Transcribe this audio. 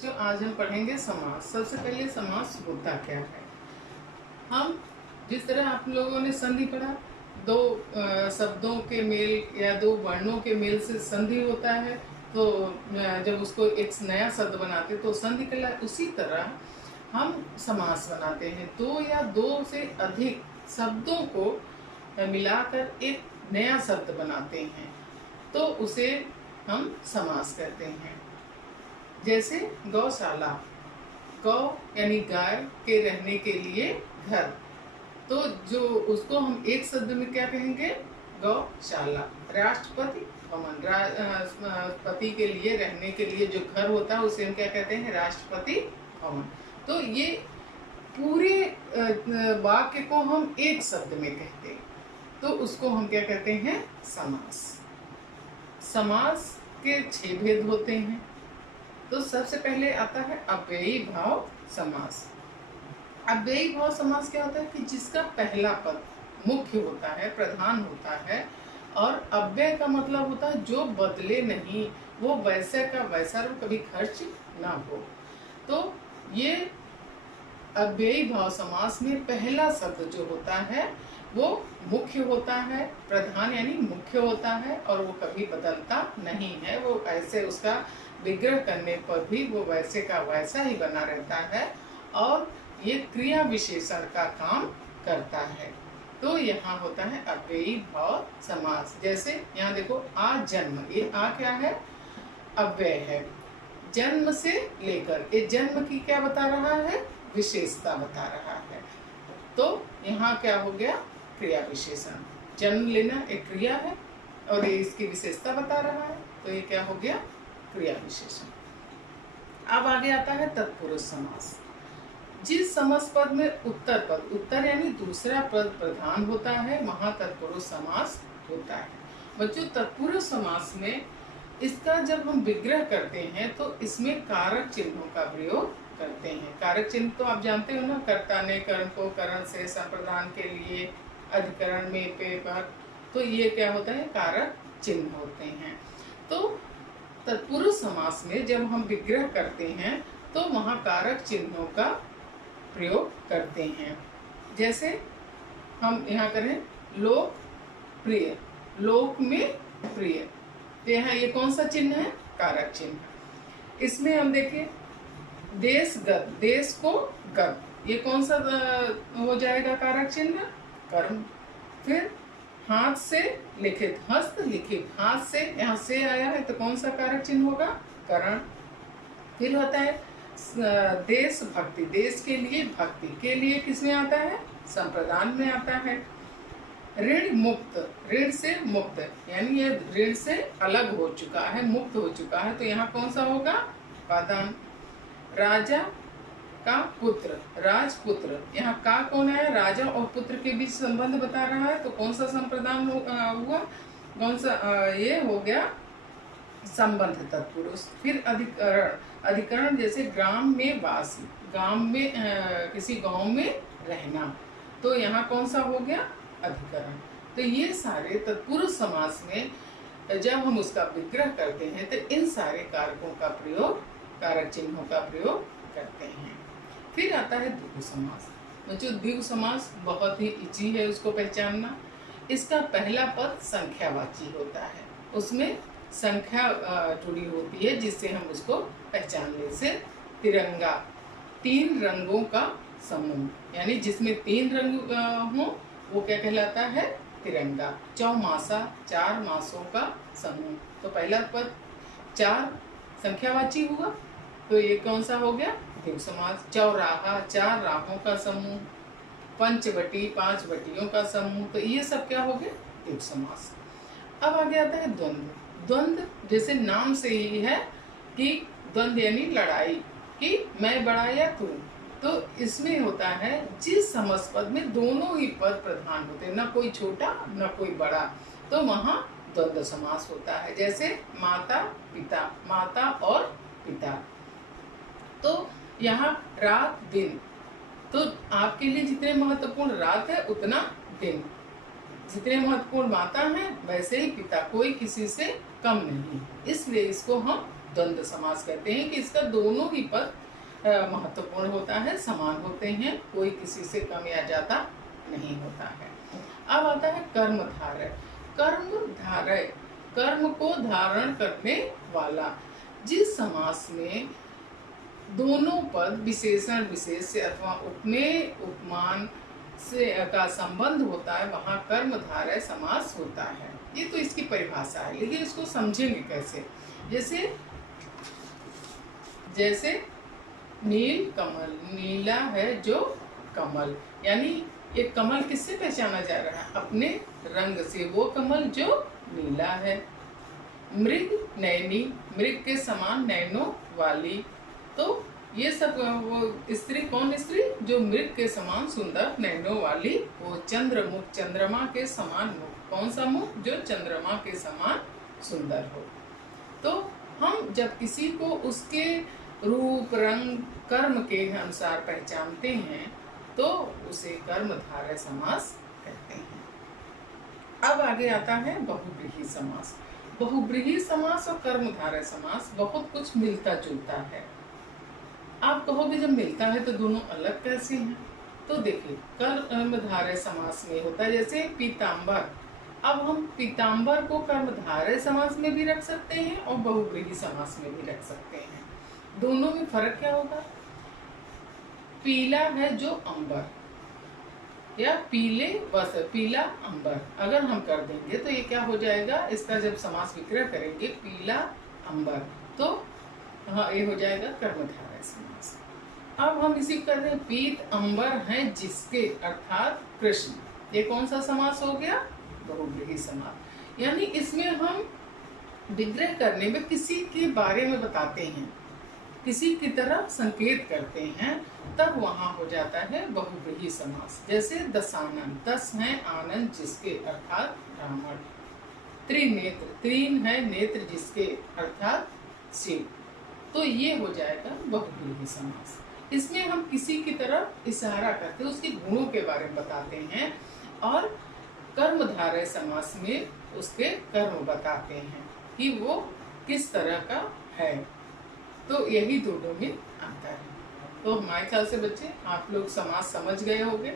बच्चों, आज हम पढ़ेंगे समास। सबसे पहले समास होता क्या है। हम जिस तरह आप लोगों ने संधि पढ़ा, दो शब्दों के मेल या दो वर्णों के मेल से संधि होता है, तो जब उसको एक नया शब्द बनाते तो संधि कहलाता। उसी तरह हम समास बनाते हैं, दो या दो से अधिक शब्दों को मिलाकर एक नया शब्द बनाते हैं, तो उसे हम समास कहते हैं। जैसे गौशाला, गौ यानी गाय के रहने के लिए घर, तो जो उसको हम एक शब्द में क्या कहेंगे, गौशाला। राष्ट्रपति भवन, पति के लिए रहने के लिए जो घर होता है उसे हम क्या कहते हैं, राष्ट्रपति भवन। तो ये पूरे वाक्य को हम एक शब्द में कहते हैं, तो उसको हम क्या कहते हैं, समास। समास के 6 भेद होते हैं। तो सबसे पहले आता है अव्ययी भाव समास। अव्ययी भाव समास क्या होता है कि जिसका पहला पद मुख्य होता है, प्रधान होता है, और अव्यय का मतलब होता है जो बदले नहीं, वो वैसे का वैसा रहो, कभी खर्च ना हो। तो ये अव्ययी भाव समास में पहला शब्द जो होता है वो मुख्य होता है, प्रधान यानी मुख्य होता है, और वो कभी बदलता नहीं है। वो ऐसे उसका विग्रह करने पर भी वो वैसे का वैसा ही बना रहता है, और ये क्रिया विशेषण का काम करता है। तो यहाँ होता है अव्ययी भाव समास। जैसे यहाँ देखो, आ जन्म, ये आ क्या है, अव्यय है। जन्म से लेकर, ये जन्म की क्या बता रहा है, विशेषता बता रहा है। तो यहाँ क्या हो गया, क्रिया विशेषण। जन्म लेना एक क्रिया है और ये इसकी विशेषता बता रहा है, तो ये क्या हो गया, क्रिया विशेषण। अब आगे आता है तत्पुरुष समास। जिस समास पद में उत्तर पद, उत्तर यानी दूसरा पद प्रधान होता है, वहां तत्पुरुष समास होता है। बच्चों, तत्पुरुष समास में इसका जब हम विग्रह करते हैं तो इसमें कारक चिन्हों का प्रयोग करते हैं। कारक चिन्ह तो आप जानते हो ना, कर्ता ने कर्ण को करण से, संप्रदान के लिए अधिकरण में पे पर, तो ये क्या होता है, कारक चिन्ह होते हैं। तो तत्पुरुष समास में जब हम विग्रह करते हैं तो वहाँ कारक चिन्हों का प्रयोग करते हैं। जैसे हम यहाँ करें, लोक प्रिय, लोक में प्रिय, तो यहाँ ये कौन सा चिन्ह है, कारक चिन्ह। इसमें हम देखें, देशगत, देश को गत, ये कौन सा हो जाएगा कारक चिन्ह, कर्म। फिर हाथ से लिखित, हस्त लिखित, हाथ से, यहाँ से आया है तो कौन सा कारक चिन्ह होगा, करण। फिर होता है देश भक्ति, देश के लिए, भक्ति के लिए किसमें आता है, संप्रदान में आता है। ऋण मुक्त, ऋण से मुक्त, यानी ये ऋण से अलग हो चुका है, मुक्त हो चुका है, तो यहाँ कौन सा होगा, पादान। राजा का पुत्र, राजपुत्र, यहाँ का कौन है, राजा और पुत्र के बीच संबंध बता रहा है, तो कौन सा संप्रदान हुआ, कौन सा, ये हो गया संबंध तत्पुरुष। फिर अधिकरण, अधिकरण जैसे ग्राम में वास, गांव में किसी गांव में रहना, तो यहाँ कौन सा हो गया, अधिकरण। तो ये सारे तत्पुरुष समास में जब हम उसका विग्रह करते हैं तो इन सारे कारकों का प्रयोग, कारक चिन्हों का प्रयोग करते हैं। फिर आता है द्विगु समास। बच्चों, द्विगु समास बहुत ही इजी है उसको पहचानना। इसका पहला पद संख्यावाची होता है, उसमें संख्या जुड़ी होती है जिससे हम उसको पहचानने से। तिरंगा, 3 रंगों का समूह, यानी जिसमें 3 रंग हों वो क्या कहलाता है, तिरंगा। चौमासा, 4 मासों का समूह, तो पहला पद 4 संख्यावाची हुआ, तो ये कौन सा हो गया, द्विगु समास। चौराहा, 4 राहों का समूह। पंचवटी, 5 वटियों का समूह, तो ये सब क्या हो गया, द्विगु समास। अब आगे आता है द्वंद्व। द्वंद्व जैसे नाम से ही है कि द्वंद्व यानी लड़ाई, कि मैं बड़ा या तू, तो इसमें होता है जिस समास पद में दोनों ही पद प्रधान होते हैं, ना कोई छोटा ना कोई बड़ा, तो वहाँ द्वंद्व समास होता है। जैसे माता पिता, माता और पिता, तो यहाँ रात दिन, तो आपके लिए जितने महत्वपूर्ण रात है उतना दिन, जितने महत्वपूर्ण माता है वैसे ही पिता, कोई किसी से कम नहीं, इसलिए इसको हम द्वंद्व समास कहते हैं कि इसका दोनों ही पद महत्वपूर्ण होता है, समान होते हैं, कोई किसी से कम या ज्यादा नहीं होता है। अब आता है कर्मधारय। कर्मधारय, कर्म को धारण करने वाला। जिस समास में दोनों पद विशेषण विशेष से अथवा उपमेय उपमान से का संबंध होता है, वहां कर्मधारय समास होता है। ये तो इसकी परिभाषा है, लेकिन इसको समझेंगे कैसे। जैसे जैसे नील कमल, नीला है जो कमल, यानी ये कमल किससे पहचाना जा रहा है? अपने रंग से, वो कमल जो नीला है। मृग नैनी, मृग के समान नैनों वाली, तो ये सब वो स्त्री, कौन स्त्री? जो मृग के समान सुंदर नैनों वाली। वो चंद्रमुख, चंद्रमा के समान मुख, कौन सा मुख? जो चंद्रमा के समान सुंदर हो। तो हम जब किसी को उसके रूप रंग कर्म के अनुसार पहचानते हैं तो उसे कर्मधारय समास कहते हैं। अब आगे आता है बहुव्रीहि समास। बहुव्रीहि समास और कर्मधारय समास बहुत कुछ मिलता जुलता है। आप कहोगे जब मिलता है तो दोनों अलग कैसे हैं? तो देखिए, कर्मधारय समास में होता है जैसे पीताम्बर। अब हम पीताम्बर को कर्मधारय समास में भी रख सकते हैं और बहुव्रीहि समास में भी रख सकते हैं। दोनों में फर्क क्या होगा? पीला है जो अंबर, या पीले वस्त्र, पीला अंबर अगर हम कर देंगे तो ये क्या हो जाएगा? इसका जब समास विग्रह करेंगे पीला अंबर, तो हाँ ये हो जाएगा कर्मधारय समास। अब हम इसी कर दें पीत अंबर हैं जिसके, अर्थात कृष्ण, ये कौन सा समास हो गया? बहुव्रीहि समास। यानी इसमें हम विग्रह करने में किसी के बारे में बताते हैं, किसी की तरफ संकेत करते हैं, तब वहां हो जाता है बहुव्रीहि समास। जैसे दशानन, दस हैं आनंद जिसके, अर्थात ब्राह्मण। त्रिनेत्र, तीन है नेत्र जिसके, अर्थात शिव, तो ये हो जाएगा बहुव्रीहि समास। इसमें हम किसी की तरफ इशारा करते हैं, उसके गुणों के बारे में बताते हैं, और कर्मधारय समास में उसके कर्म बताते हैं कि वो किस तरह का है। तो यही दोनों में अंतर है। तो हमारे ख्याल से बच्चे आप लोग समास समझ गए होंगे।